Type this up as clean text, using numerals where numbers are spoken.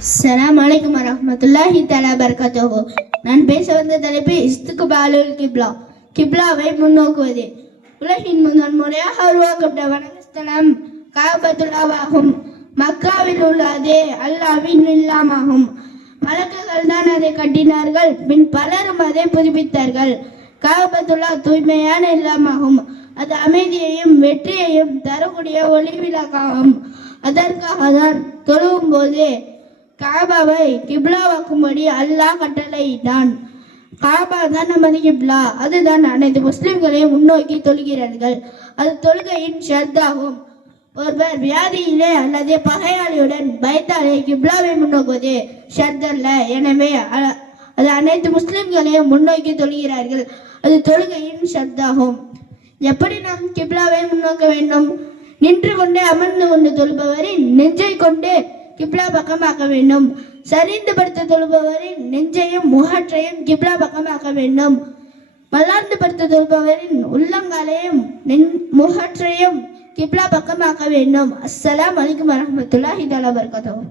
அஸ்ஸலாமு அலைக்கும் வரஹ்மத்துல்லாஹி தஆலா பரகாத்துஹு. நான் பேச வந்த தலைப்பு இஸ்திக்பாலுல் கிப்லா, கிப்லாவை முன்னோக்குவது. உலகின் முதன் முறையாக உருவாக்கப்பட்ட வணக்கஸ்தலம் காபத்துல்லாவாகும். மக்காவில் உள்ள அதே அல்லாஹ்வின் இல்லமாகும். மலக்குகள் தான் அதை கட்டினார்கள், பின் பலரும் அதை புதுப்பித்தார்கள். காபத்துல்லா தூய்மையான இல்லமாகும். அது அமைதியையும் வெற்றியையும் தரக்கூடிய ஒளி விளக்காகும். அதற்காக தான் தொழுவும் போது காபாவை கிப்லாவாக்கும்படி அல்லாஹ் கட்டளையிட்டான். காபா தான் நமது கிப்லா. அதுதான் அனைத்து முஸ்லிம்களையும் முன்னோக்கி தொழுகிறார்கள். அது தொழுகையின் ஷர்தாகும். ஒருவர் வியாதியிலே அல்லது பகையாளியுடன் பயத்தாலே கிப்லாவை முன்னோக்குவது ஷர்தல்ல. எனவே அது அனைத்து முஸ்லிம்களையும் முன்னோக்கி தொழுகிறார்கள். அது தொழுகையின் ஷர்தாகும். எப்படி நாம் கிப்லாவை முன்னோக்க வேண்டும்? நின்று கொண்டே அமர்ந்து கொண்டு தொழுபவரின் நெஞ்சை கொண்டு கிப்லா பக்கமாக்க வேண்டும். சரிந்து படுத்த தொழுபவரின் நெஞ்சையும் முகற்றையும் கிப்லா பக்கமாக்க வேண்டும். மல்லார்ந்து படுத்த தொழுபவரின் உள்ளங்காலையும் முகற்றையும் கிப்லா பக்கமாக்க வேண்டும். அஸ்ஸலாமு அலைக்கும் வரஹ்மத்துல்லாஹி தஆலா பரகாத்துஹு.